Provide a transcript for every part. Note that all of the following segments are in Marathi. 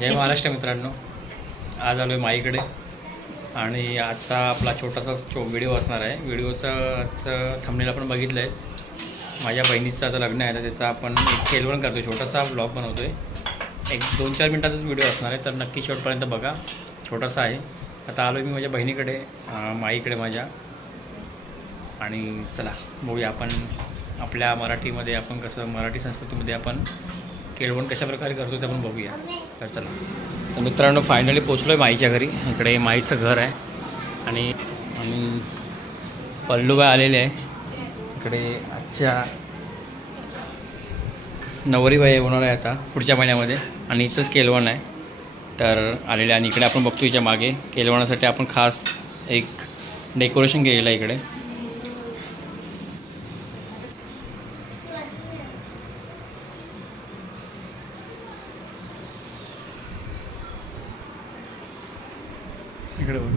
जय महाराष्ट्र मित्रांनो, आज आलो आहे माईकडे आणि आजचा आपला छोटासा व्हिडिओ असणार आहे. व्हिडिओचं थंबनेल आपण बघितलं आहे. माझ्या बहिणीचं आता लग्न आहे तर त्याचा आपण एक खेळवण करतो आहे, छोटासा व्लॉग बनवतो आहे. एक 2-4 मिनटाचाच व्हिडिओ असणार आहे, तर नक्की शेवटपर्यंत बघा. छोटासा आहे. आता आलो आहे मी माझ्या बहिणीकडे, माईकडे माझ्या. आणि चला बघूया आपण आपल्या मराठीमध्ये आपण कसं मराठी संस्कृतीमध्ये आपण केळवण कशा प्रकारे करतो ते आपण बघूया. तर चला. तर मित्रांनो फायनली पोचलो आहे माईच्या घरी. इकडे माईचं घर आहे आणि पल्लूबाई आलेले आहे. इकडे आजच्या नवरीबाई होणार आहे आता पुढच्या महिन्यामध्ये आणि इथंच केळवण आहे तर आलेले. आणि इकडे आपण बघतो हिच्या मागे केळवणासाठी आपण खास एक डेकोरेशन केलेलं आहे इकडे. इकडे बघ.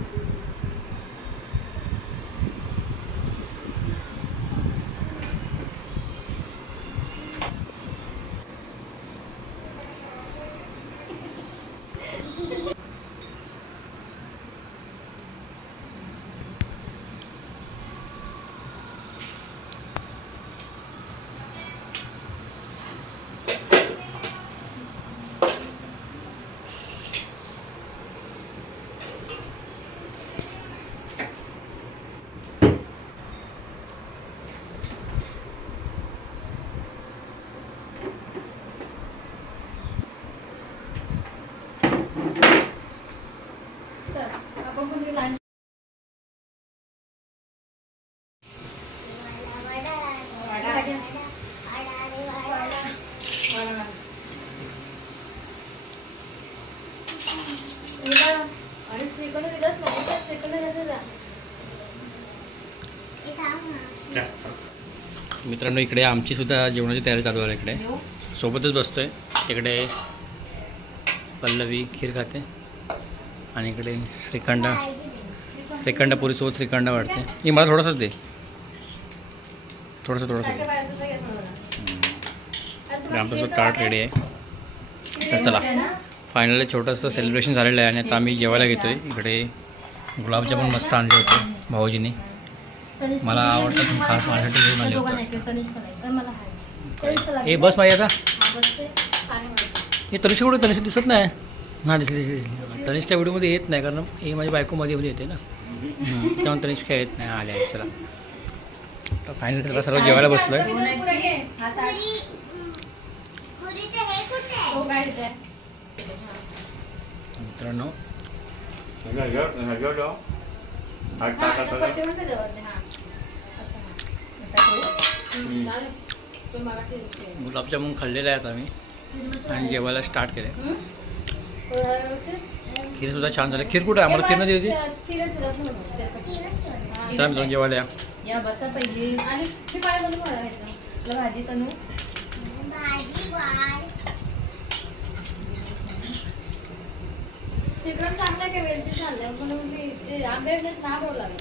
मित्रांनो इकडे आमची सुद्धा जेवणाची तयारी चालू आहे. इकडे सोबतच बसतोय. इकडे पल्लवी खीर खाते आणि इकडे श्रीखंड पुरीसोबत श्रीखंड वाटते. ही मला थोडंसंच दे, थोडंसं आमचं ताट रेडी आहे. तर चला फायनली छोटंसं सेलिब्रेशन झालेलं आहे आणि आता आम्ही जेवायला घेतो आहे. इकडे गुलाबजामुन मस्त आणले होते भाऊजीने, मला आवडतं, खास माझ्यासाठी घेऊन आले होते. ए बस माही आता हे तनिष्का कुठे? तनिष्का दिसत नाही. हां दिसली. तनिष्का व्हिडिओमध्ये येत नाही कारण हे माझ्या बायकोमध्ये येते ना, तेव्हा तनिष्का येत नाही. आले. चला तर फायनली त्याला सर्व जेवायला बसलो आहे. मित्रांनो गुलाबजामुन खाल्लेले आहेत आम्ही आणि जेवायला स्टार्ट केले. खीर सुद्धा छान झाली. खीर कुठे? आम्हाला खीर नाही होती. चला मित्रांनो जेवायला या. बसा पहिली भाजी तनू चिकन चांगलं आहे का वेलची चाललंय म्हणून मी आंबे ना बोलावे.